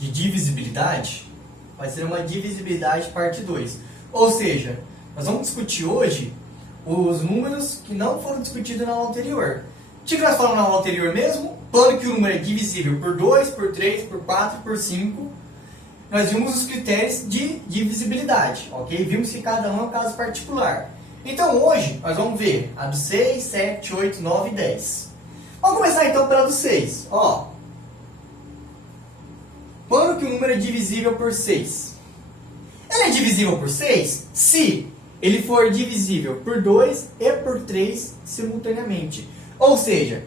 de divisibilidade vai ser uma divisibilidade parte 2. Ou seja, nós vamos discutir hoje os números que não foram discutidos na aula anterior. O que nós falamos na aula anterior mesmo? Quando que o número é divisível por 2, por 3, por 4, por 5. Nós vimos os critérios de divisibilidade, ok? Vimos que cada um é um caso particular. Então hoje nós vamos ver a do 6, 7, 8, 9 e 10. Vamos começar então pela do 6. Ó, quando que o número é divisível por 6? Ele é divisível por 6 se ele for divisível por 2 e por 3 simultaneamente. Ou seja,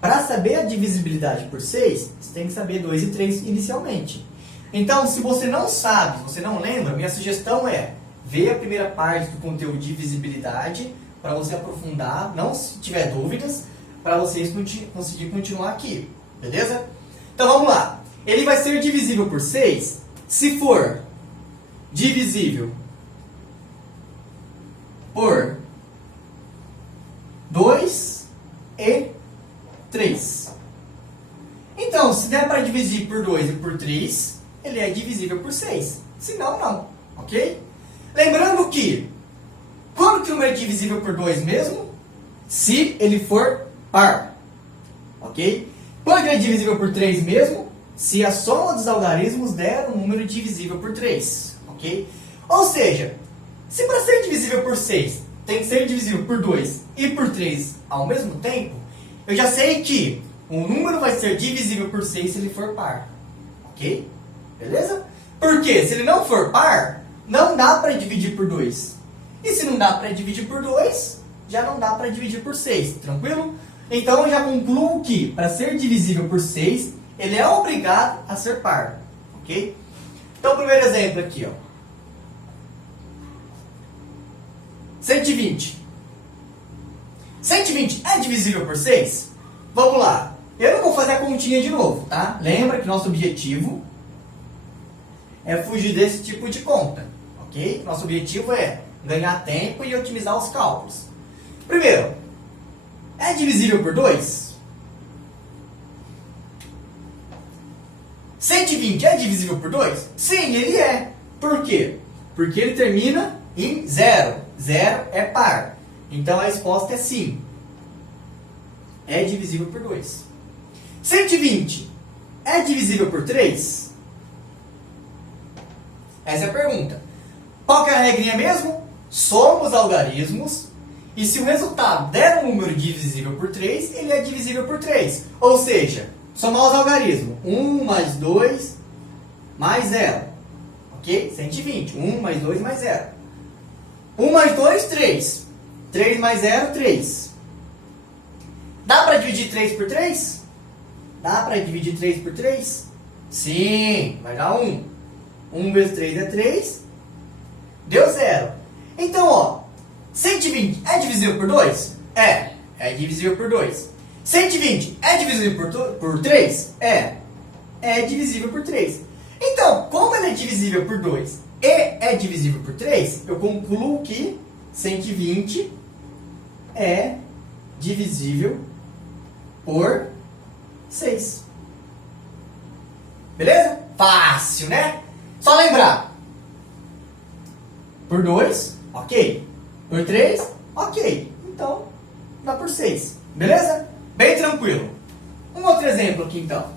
para saber a divisibilidade por 6, você tem que saber 2 e 3 inicialmente. Então, se você não sabe, se você não lembra, minha sugestão é ver a primeira parte do conteúdo de divisibilidade para você aprofundar, não se tiver dúvidas, para vocês conseguirem continuar aqui, beleza? Então vamos lá. Ele vai ser divisível por 6 se for divisível por 2 e 3. Então, se der para dividir por 2 e por 3, ele é divisível por 6. Se não, não. Ok? Lembrando que, quando que o número é divisível por 2 mesmo? Se ele for par. Ok? Quando ele é divisível por 3 mesmo? Se a soma dos algarismos der um número divisível por 3. Ok? Ou seja, se para ser divisível por 6 tem que ser divisível por 2 e por 3 ao mesmo tempo, eu já sei que um número vai ser divisível por 6 se ele for par. Ok? Beleza? Porque se ele não for par, não dá para dividir por 2. E se não dá para dividir por 2, já não dá para dividir por 6. Tranquilo? Então eu já concluo que para ser divisível por 6, ele é obrigado a ser par. Ok? Então o primeiro exemplo aqui, ó. 120. 120 é divisível por 6? Vamos lá. Eu não vou fazer a continha de novo, tá? Lembra que nosso objetivo é fugir desse tipo de conta, ok? Nosso objetivo é ganhar tempo e otimizar os cálculos. Primeiro, é divisível por 2? 120 é divisível por 2? Sim, ele é. Por quê? Porque ele termina em 0. 0 é par. Então a resposta é sim. É divisível por 2. 120 é divisível por 3? Essa é a pergunta. Qual que é a regrinha mesmo? Soma os algarismos e se o resultado der um número divisível por 3, ele é divisível por 3. Ou seja, somar os algarismos. 1 mais 2 mais 0. Ok? 120. 1 mais 2 mais 0. 1 mais 2, 3. 3 mais 0, 3. Dá para dividir 3 por 3? Dá para dividir 3 por 3? Sim, vai dar 1. 1 vezes 3 é 3. Deu 0. Então, ó, 120 é divisível por 2? É divisível por 2. 120 é divisível por 3? É divisível por 3. Então, como ele é divisível por 2 e é divisível por 3, eu concluo que 120 é divisível por 6. Beleza? Fácil, né? Só lembrar. Por 2, ok. Por 3, ok. Então, dá por 6. Beleza? Bem tranquilo. Um outro exemplo aqui, então.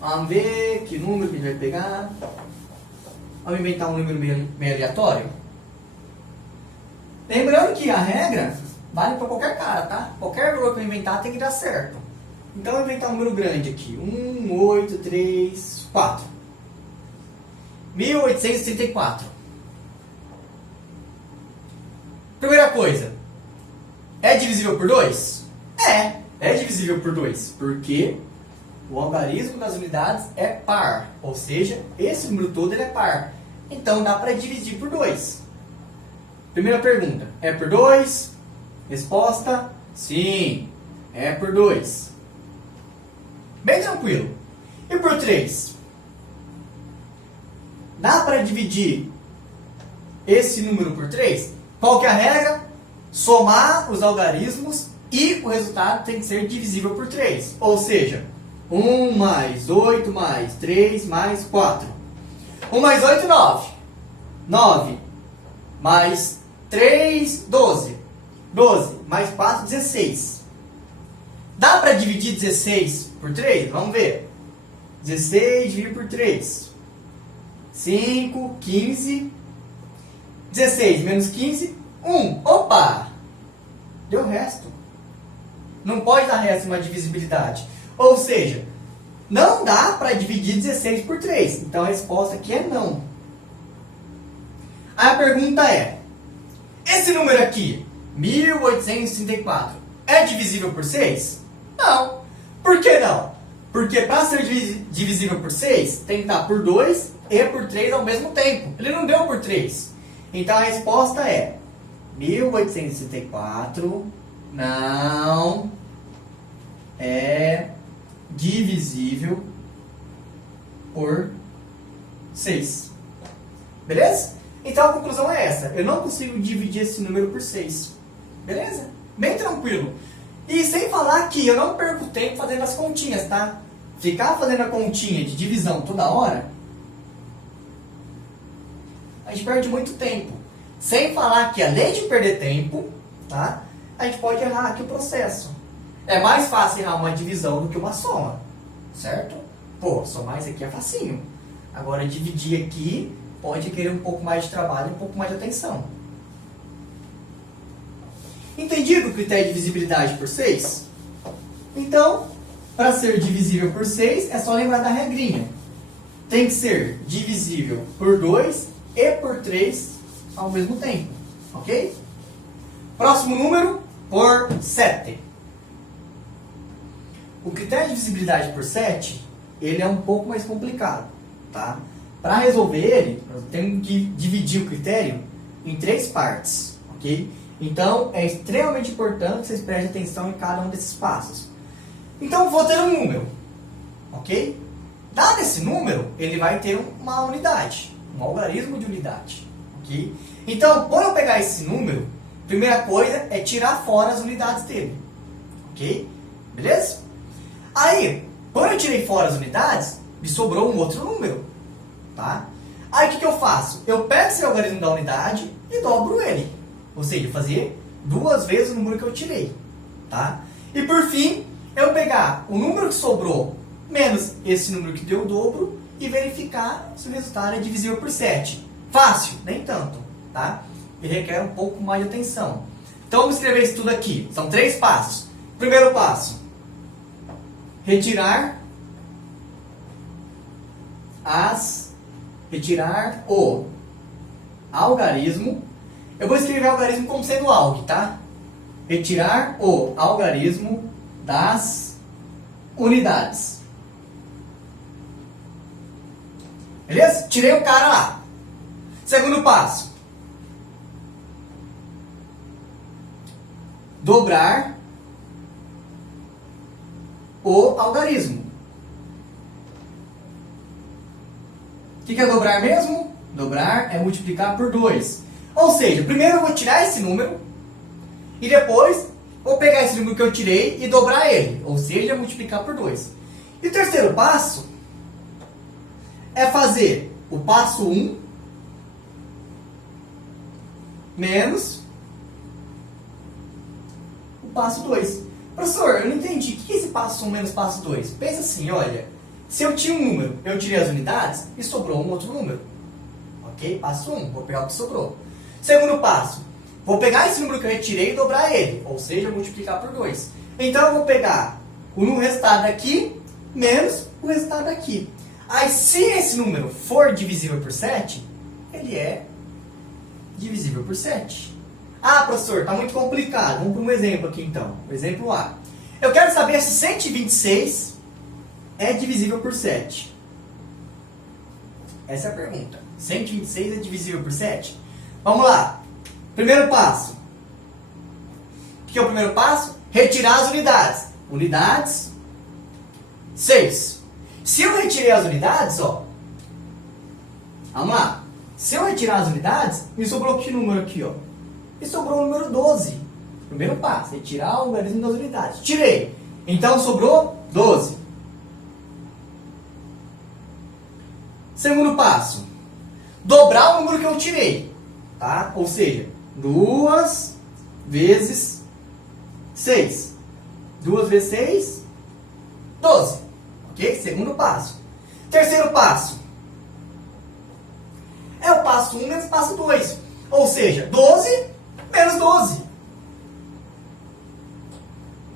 Vamos ver que número que a gente vai pegar. Vamos inventar um número meio aleatório. Lembrando que a regra vale para qualquer cara, tá? Qualquer valor que eu inventar tem que dar certo. Então, eu vou inventar um número grande aqui. 1, 8, 3, 4. 1834. Primeira coisa. É divisível por 2? É divisível por 2. Porque o algarismo das unidades é par. Ou seja, esse número todo ele é par. Então, dá para dividir por 2. Primeira pergunta. É por 2? Resposta: sim. É por 2. Bem tranquilo. E por 3? Dá para dividir esse número por 3? Qual que é a regra? Somar os algarismos e o resultado tem que ser divisível por 3. Ou seja, 1 mais 8 mais 3 mais 4. 1 mais 8, 9. 9 mais 3, 12. 12 mais 4, 16. Dá para dividir 16 por 3? Vamos ver. 16 dividido por 3. 5, 15. 16 menos 15, 1. Opa! Deu resto. Não pode dar resto em uma divisibilidade. Ou seja, não dá para dividir 16 por 3. Então a resposta aqui é não. Aí a pergunta é: esse número aqui, 1834, é divisível por 6? Não. Por que não? Porque para ser divisível por 6, tem que dar por 2 e por 3 ao mesmo tempo. Ele não deu por 3. Então a resposta é 1864 não é divisível por 6. Beleza? Então a conclusão é essa. Eu não consigo dividir esse número por 6. Beleza? Bem tranquilo. E sem falar que eu não perco tempo fazendo as continhas, tá? Ficar fazendo a continha de divisão toda hora, a gente perde muito tempo. Sem falar que além de perder tempo, tá? A gente pode errar aqui o processo. É mais fácil errar uma divisão do que uma soma, certo? Pô, somar isso aqui é facinho. Agora dividir aqui pode querer um pouco mais de trabalho e um pouco mais de atenção. Entendido o critério de divisibilidade por 6? Então, para ser divisível por 6, é só lembrar da regrinha. Tem que ser divisível por 2 e por 3 ao mesmo tempo. Ok? Próximo número, por 7. O critério de divisibilidade por 7, ele é um pouco mais complicado. Tá? Para resolver ele, nós temos que dividir o critério em 3 partes. Ok? Então, é extremamente importante que vocês prestem atenção em cada um desses passos. Então, vou ter um número. Ok? Dado esse número, ele vai ter uma unidade. Um algarismo de unidade. Ok? Então, quando eu pegar esse número, a primeira coisa é tirar fora as unidades dele. Ok? Beleza? Aí, quando eu tirei fora as unidades, me sobrou um outro número. Tá? Aí, o que eu faço? Eu pego esse algarismo da unidade e dobro ele. Ou seja, fazer 2 vezes o número que eu tirei. Tá? E por fim, eu pegar o número que sobrou menos esse número que deu o dobro e verificar se o resultado é divisível por 7. Fácil? Nem tanto. Tá? E requer um pouco mais de atenção. Então vamos escrever isso tudo aqui. São 3 passos. Primeiro passo: retirar o algarismo. Eu vou escrever algarismo como sendo alg, tá? Retirar o algarismo das unidades. Beleza? Tirei o cara lá. Segundo passo: dobrar o algarismo. O que é dobrar mesmo? Dobrar é multiplicar por 2. Ou seja, primeiro eu vou tirar esse número e depois vou pegar esse número que eu tirei e dobrar ele. Ou seja, multiplicar por 2. E o terceiro passo é fazer o passo 1 menos o passo 2. Professor, eu não entendi. O que é esse passo 1 menos passo 2? Pensa assim, olha. Se eu tinha um número, eu tirei as unidades e sobrou um outro número. Ok? Passo 1, vou pegar o que sobrou. Segundo passo, vou pegar esse número que eu retirei e dobrar ele. Ou seja, multiplicar por 2. Então eu vou pegar o resultado daqui menos o resultado daqui. Aí se esse número for divisível por 7, ele é divisível por 7. Ah, professor, está muito complicado. Vamos para um exemplo aqui então. O exemplo A. Eu quero saber se 126 é divisível por 7. Essa é a pergunta. 126 é divisível por 7? Vamos lá. Primeiro passo. O que é o primeiro passo? Retirar as unidades. Unidades, 6. Se eu retirei as unidades, ó. Vamos lá. Se eu retirar as unidades, me sobrou que número aqui, ó? Me sobrou o número 12. Primeiro passo, retirar o algarismo das unidades. Tirei. Então sobrou 12. Segundo passo, dobrar o número que eu tirei, tá? Ou seja, 2 vezes 6. 2 vezes 6, 12. Ok? Segundo passo. Terceiro passo. É o passo 1 menos o passo 2. Ou seja, 12 menos 12.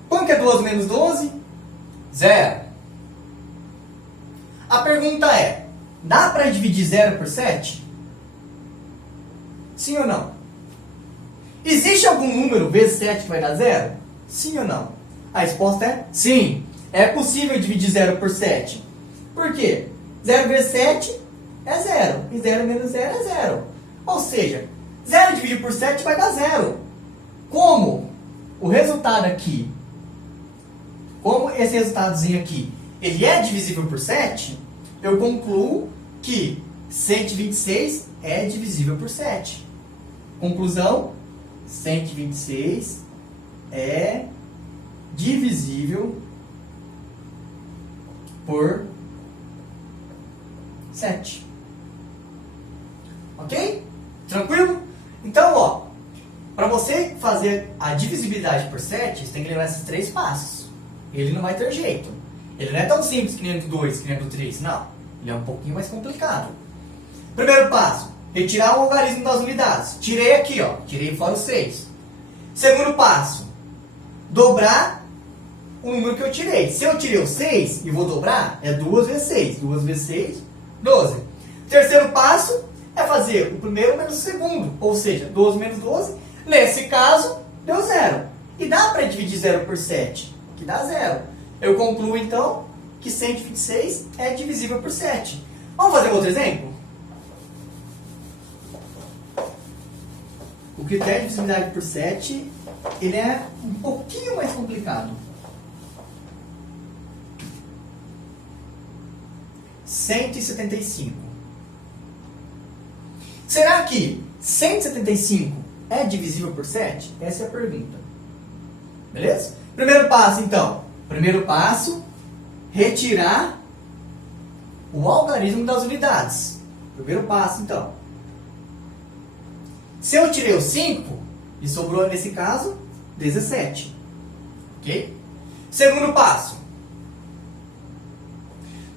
Quanto que é 12 menos 12? 0. A pergunta é, dá para dividir 0 por 7? Sim ou não? Existe algum número vezes 7 que vai dar 0? Sim ou não? A resposta é sim. É possível dividir 0 por 7. Por quê? 0 vezes 7 é 0. E 0 menos 0 é 0. Ou seja, 0 dividido por 7 vai dar 0. Como o resultado aqui, como esse resultadozinho aqui, ele é divisível por 7, eu concluo que 126 é divisível por 7. Conclusão, 126 é divisível por 7. Ok? Tranquilo? Então, ó, para você fazer a divisibilidade por 7, você tem que lembrar esses 3 passos. Ele não vai ter jeito. Ele não é tão simples que nem o do 2, que nem o do 3. Não. Ele é um pouquinho mais complicado. Primeiro passo, retirar o logaritmo das unidades. Tirei aqui, ó. Tirei fora o 6. Segundo passo, dobrar o número que eu tirei. Se eu tirei o 6 e vou dobrar, é 2 vezes 6. 2 vezes 6, 12. Terceiro passo é fazer o primeiro menos o segundo. Ou seja, 12 menos 12. Nesse caso, deu 0. E dá para dividir 0 por 7, que dá 0. Eu concluo, então, que 126 é divisível por 7. Vamos fazer outro exemplo? O critério de divisibilidade por 7, ele é um pouquinho mais complicado. 175. Será que 175 é divisível por 7? Essa é a pergunta. Beleza? Primeiro passo, então. Primeiro passo, retirar o algarismo das unidades. Primeiro passo, então. Se eu tirei o 5, e sobrou, nesse caso, 17. Ok? Segundo passo.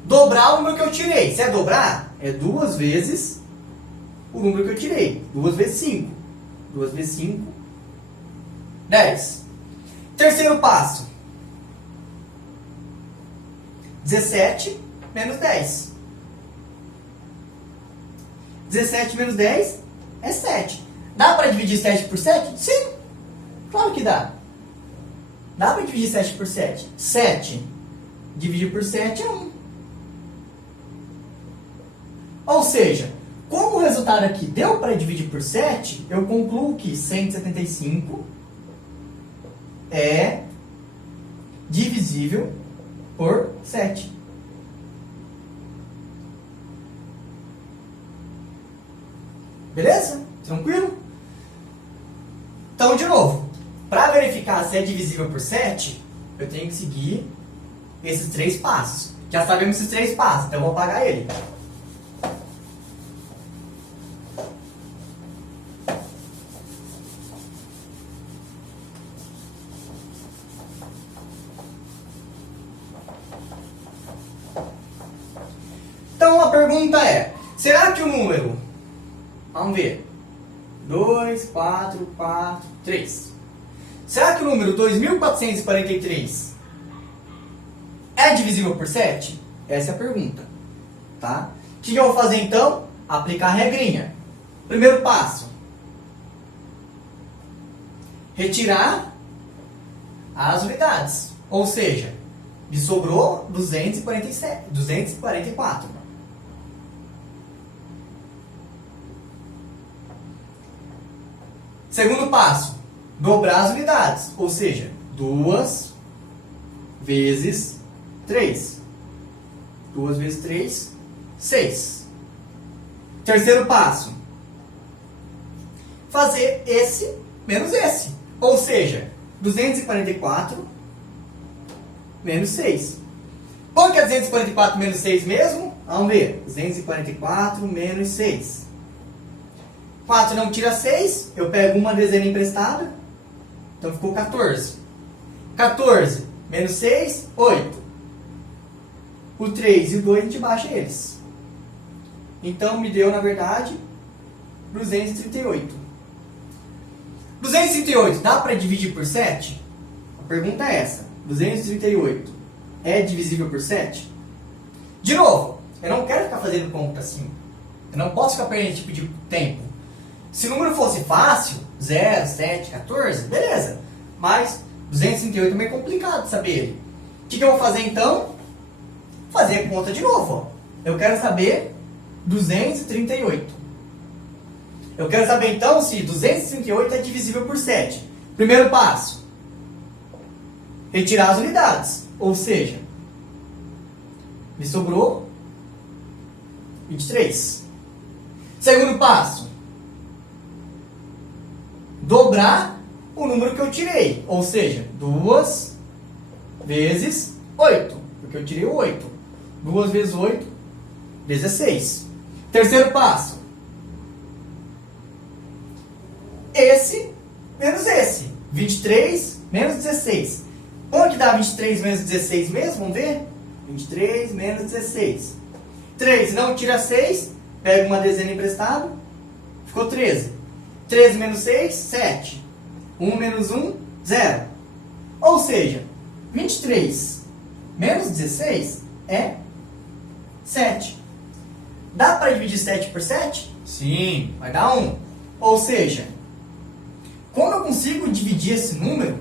Dobrar o número que eu tirei. Se é dobrar, é 2 vezes o número que eu tirei. 2 vezes 5. 2 vezes 5, 10. Terceiro passo. 17 menos 10. 17 menos 10 é 7. Dá para dividir 7 por 7? Sim, claro que dá. Dá para dividir 7 por 7. 7 dividido por 7 é 1. Ou seja, como o resultado aqui deu para dividir por 7, eu concluo que 175 é divisível por 7. Beleza? Tranquilo? Então, de novo, para verificar se é divisível por 7, eu tenho que seguir esses 3 passos. Já sabemos esses 3 passos, então eu vou apagar ele. Então a pergunta é, será que o número, vamos ver, 2, 4, 4, 3. Será que o número 2443 é divisível por 7? Essa é a pergunta. Tá? O que eu vou fazer então? Aplicar a regrinha. Primeiro passo. Retirar as unidades. Ou seja, me sobrou 244. Segundo passo, dobrar as unidades, ou seja, 2 vezes 3. 2 vezes 3, 6. Terceiro passo, fazer esse menos esse, ou seja, 244 menos 6. Qual que é 244 menos 6 mesmo? Vamos ver. 244 menos 6. 4 não tira 6. Eu pego uma dezena emprestada. Então ficou 14. 14 menos 6, 8. O 3 e o 2 a gente baixa eles. Então me deu, na verdade, 238. 238 dá para dividir por 7? A pergunta é essa. 238 é divisível por 7? De novo, eu não quero ficar fazendo conta assim. Eu não posso ficar perdendo esse tipo de tempo. Se o número fosse fácil, 0, 7, 14, beleza. Mas 238 é meio complicado de saber ele. O que eu vou fazer então? Fazer a conta de novo. Ó. Eu quero saber 238. Eu quero saber então se 238 é divisível por 7. Primeiro passo. Retirar as unidades. Ou seja, me sobrou 23. Segundo passo. Dobrar o número que eu tirei. Ou seja, 2 vezes 8. Porque eu tirei o 8. 2 vezes 8, 16. Terceiro passo. Esse menos esse. 23 menos 16. Onde dá 23 menos 16 mesmo? Vamos ver? 23 menos 16. 3 não tira 6. Pega uma dezena emprestada. Ficou 13. 13 menos 6, 7. 1 menos 1, 0. Ou seja, 23 menos 16 é 7. Dá para dividir 7 por 7? Sim, vai dar 1. Ou seja, como eu consigo dividir esse número,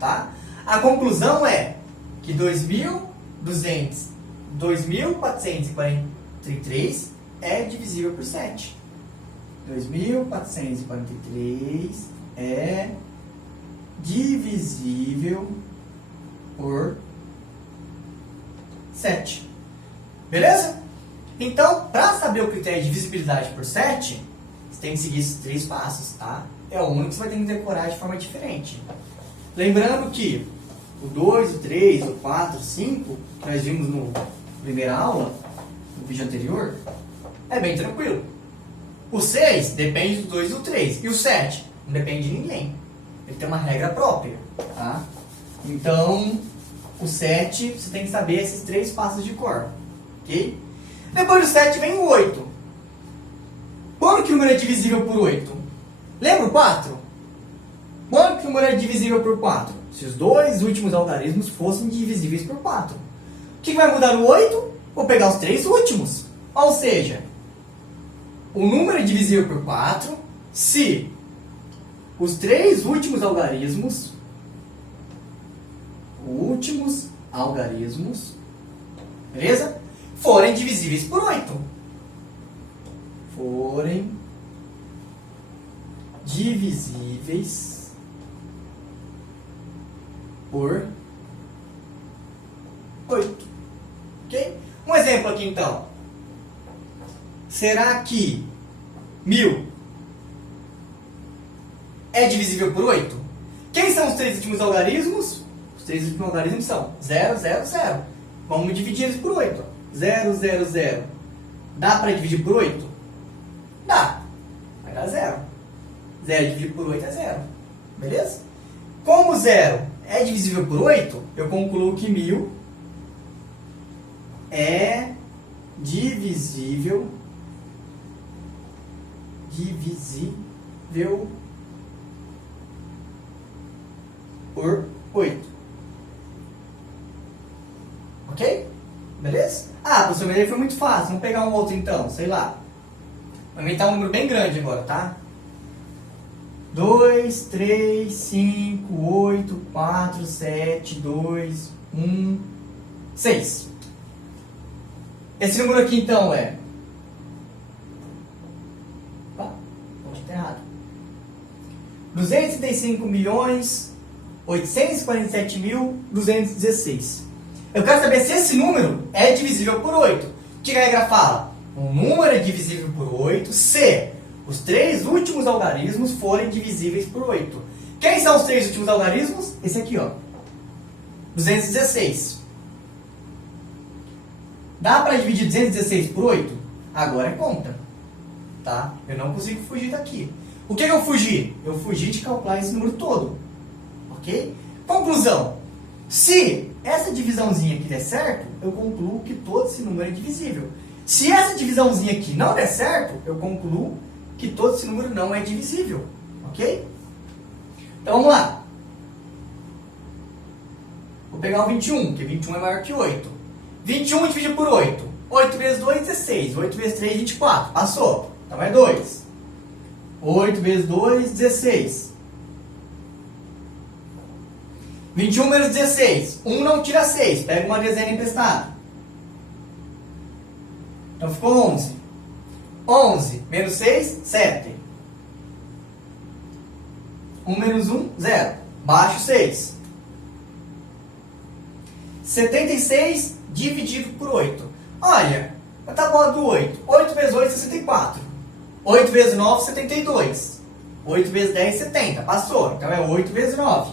tá? A conclusão é que 2.443 é divisível por 7. 2.443 é divisível por 7. Beleza? Então, para saber o critério de divisibilidade por 7, você tem que seguir esses 3 passos, tá? É o único que você vai ter que decorar de forma diferente. Lembrando que o 2, o 3, o 4, o 5, que nós vimos na primeira aula, no vídeo anterior, é bem tranquilo. O 6 depende do 2 e do 3. E o 7 não depende de ninguém. Ele tem uma regra própria, tá? Então, o 7, você tem que saber esses 3 passos de cor, ok? Depois do 7 vem o 8. Quando que o número é divisível por 8? Lembra o 4? Quando que o número é divisível por 4? Se os 2 últimos algarismos fossem divisíveis por 4. O que vai mudar no 8? Vou pegar os 3 últimos. Ou seja, o número é divisível por 4 se os 3 últimos algarismos beleza? Forem divisíveis por 8. Forem divisíveis por 8. Ok? Um exemplo aqui então. Será que 1000 é divisível por 8? Quem são os 3 últimos algarismos? Os 3 últimos algarismos são 0, 0, 0. Vamos dividir eles por 8. 0, 0, 0. Dá para dividir por 8? Dá. Vai dar 0. 0 dividido por 8 é 0. Beleza? Como 0 é divisível por 8, eu concluo que 1000 é divisível por 8. Ok? Beleza? Ah, professor, mas ele foi muito fácil. Vamos pegar um outro então, sei lá. Vou inventar um número bem grande agora, tá? 2, 3, 5, 8, 4, 7, 2, 1, 6. Esse número aqui então é... Opa, pode estar errado. 235.847.216. Eu quero saber se esse número é divisível por 8. O que a regra fala? Um número é divisível por 8 se os 3 últimos algarismos forem divisíveis por 8. Quem são os 3 últimos algarismos? Esse aqui, ó. 216. Dá para dividir 216 por 8? Agora é conta. Tá? Eu não consigo fugir daqui. O que eu fugi? Eu fugi de calcular esse número todo. Ok? Conclusão. Se essa divisãozinha aqui der certo, eu concluo que todo esse número é divisível. Se essa divisãozinha aqui não der certo, eu concluo que todo esse número não é divisível. Ok? Então vamos lá. Vou pegar o 21, que 21 é maior que 8. 21 dividido por 8. 8 vezes 2, 16. 8 vezes 3, 24. Passou. Então é 2. 8 vezes 2, 16. 21 menos 16. 1 não tira 6. Pega uma dezena emprestada. Então ficou 11. 11 menos 6, 7. 1 menos 1, 0. Baixo 6. 76 dividido por 8. Olha, a tábua do 8. 8 vezes 8, 64. 8 vezes 9, 72. 8 vezes 10, 70. Passou. Então é 8 vezes 9.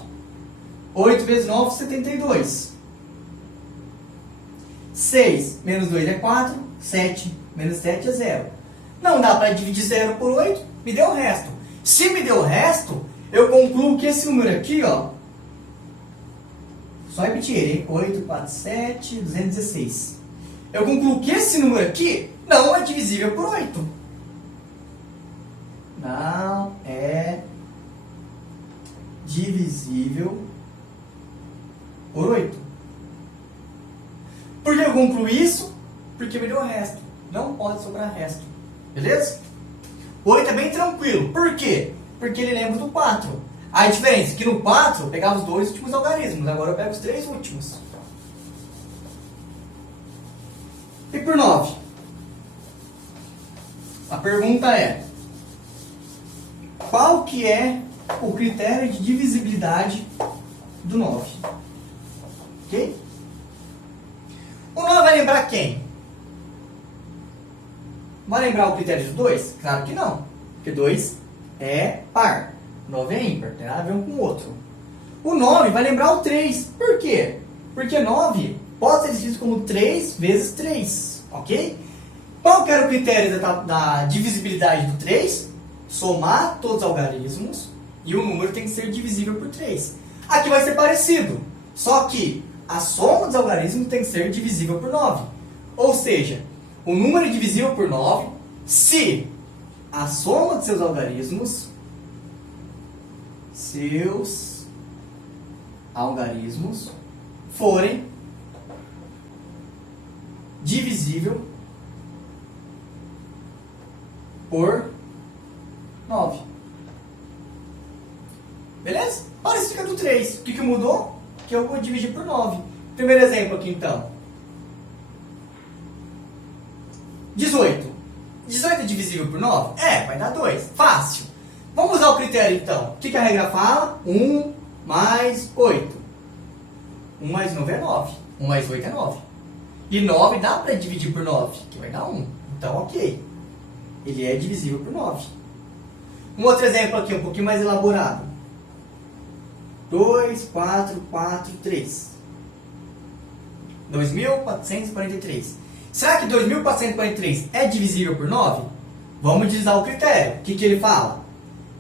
8 vezes 9, 72. 6 menos 2 é 4. 7 menos 7 é 0. Não dá para dividir 0 por 8. Me deu o resto. Se me deu o resto, eu concluo que esse número aqui, ó. Só repetir, hein? 8, 4, 7, 216. Eu concluo que esse número aqui não é divisível por 8. Não é divisível por 8. Por que eu concluo isso? Porque me deu o resto. Não pode sobrar resto. Beleza? O 8 é bem tranquilo. Por quê? Porque ele lembra do 4. A diferença é que no 4 eu pegava os 2 últimos algarismos. Agora eu pego os 3 últimos. E por 9? A pergunta é: qual que é o critério de divisibilidade do 9? Ok? O 9 vai lembrar quem? Vai lembrar o critério do 2? Claro que não. Porque 2 é par. 9 é ímpar. Tem nada a ver um com o outro. O 9 vai lembrar o 3. Por quê? Porque 9 pode ser escrito como 3 vezes 3. Ok? Qual que era o critério da divisibilidade do 3? Somar todos os algarismos e o número tem que ser divisível por 3. Aqui vai ser parecido. Só que a soma dos algarismos tem que ser divisível por 9. Ou seja, o número é divisível por 9 se a soma de seus algarismos forem divisível por 9. Beleza? Parecido com a do 3. O que mudou? Que eu vou dividir por 9. Primeiro exemplo aqui então. 18. 18 é divisível por 9? É, vai dar 2. Fácil. Vamos usar o critério então. O que a regra fala? 1 mais 8. 1 mais 9 é 9. 1 mais 8 é 9. E 9 dá para dividir por 9, que vai dar 1. Então, ok. Ele é divisível por 9. Um outro exemplo aqui, um pouquinho mais elaborado. 2, 4, 4, 3. 2.443. Será que 2.443 é divisível por 9? Vamos utilizar o critério. O que ele fala?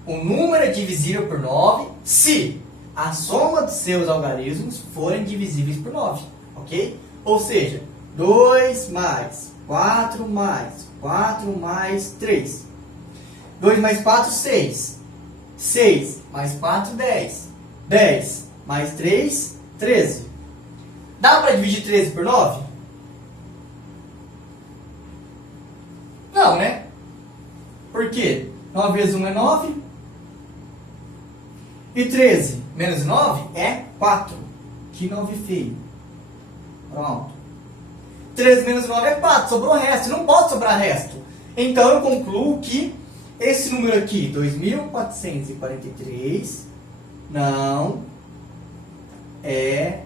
O número é divisível por 9 se a soma dos seus algarismos forem divisíveis por 9. Ok? Ou seja, 2 mais 4 mais 4 mais 3. 2 mais 4, 6. 6 mais 4, 10. 10 mais 3, 13. Dá para dividir 13 por 9? Não, né? Por quê? 9 vezes 1 é 9. E 13 menos 9 é 4. Que 9 feio. Pronto. 13 menos 9 é 4. Sobrou resto. Não pode sobrar resto. Então eu concluo que esse número aqui, 2.443, não é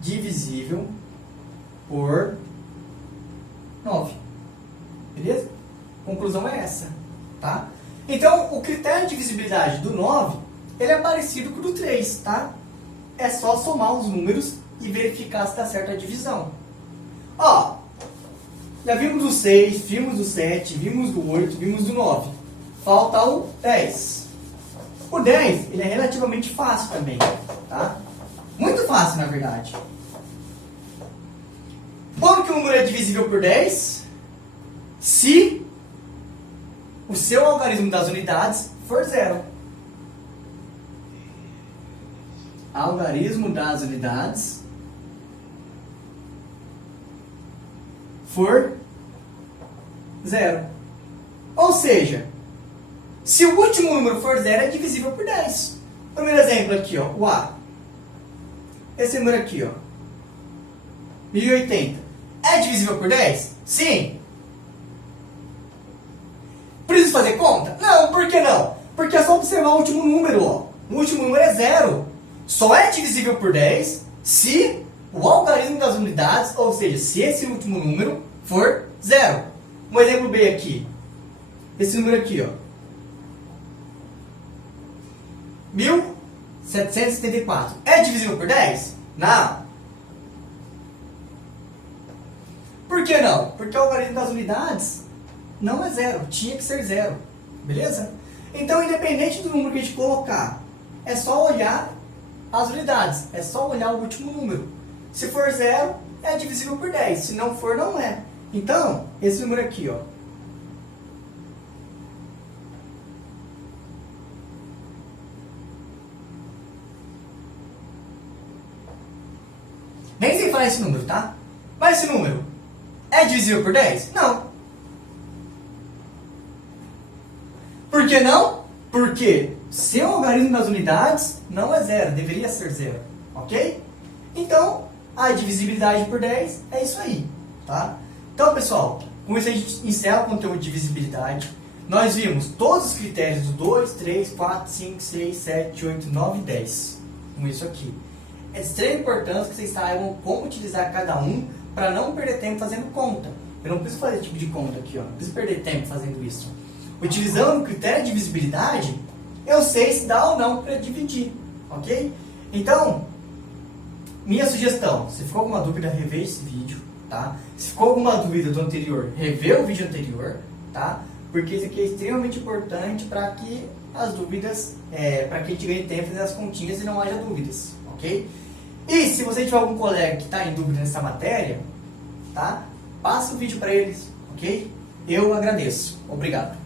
divisível por 9. Beleza? Conclusão é essa. Tá? Então, o critério de divisibilidade do 9, ele é parecido com o do 3, tá? É só somar os números e verificar se está certa a divisão. Ó, já vimos do 6, vimos do 7, vimos do 8, vimos do 9. Falta o 10. O 10, ele é relativamente fácil também, tá? Muito fácil, na verdade. Como que o número é divisível por 10? Se o seu algarismo das unidades for 0. Algarismo das unidades for 0. Ou seja, se o último número for 0, é divisível por 10. Primeiro exemplo aqui, ó, o A. Esse número aqui, ó, 1080. É divisível por 10? Sim. Preciso fazer conta? Não, por que não? Porque é só observar o último número, ó. O último número é 0. Só é divisível por 10 se o algarismo das unidades, ou seja, se esse último número for 0. Um exemplo B aqui. Esse número aqui, ó. 1774. É divisível por 10? Não. Por que não? Porque o algarismo das unidades não é 0. Tinha que ser 0. Beleza? Então, independente do número que a gente colocar, é só olhar as unidades. É só olhar o último número. Se for 0, é divisível por 10. Se não for, não é. Então, esse número aqui, ó. Nem sei falar esse número, tá? Mas esse número é divisível por 10? Não. Por que não? Porque seu algarismo das unidades não é 0, deveria ser 0, ok? Então, a divisibilidade por 10 é isso aí, tá? Então, pessoal, com isso a gente encerra o conteúdo de divisibilidade. Nós vimos todos os critérios do 2, 3, 4, 5, 6, 7, 8, 9 e 10. Com isso aqui. É de extrema importância que vocês saibam como utilizar cada um para não perder tempo fazendo conta. Eu não preciso fazer esse tipo de conta aqui, ó. Não preciso perder tempo fazendo isso. Utilizando o critério de divisibilidade, eu sei se dá ou não para dividir, ok? Então, minha sugestão, se ficou alguma dúvida, reveja esse vídeo, tá? Se ficou alguma dúvida do anterior, revê o vídeo anterior, tá? Porque isso aqui é extremamente importante para que as dúvidas, para que a gente ganhe tempo fazer as continhas e não haja dúvidas, ok? E se você tiver algum colega que está em dúvida nessa matéria, tá? Passa o vídeo para eles, ok? Eu agradeço. Obrigado.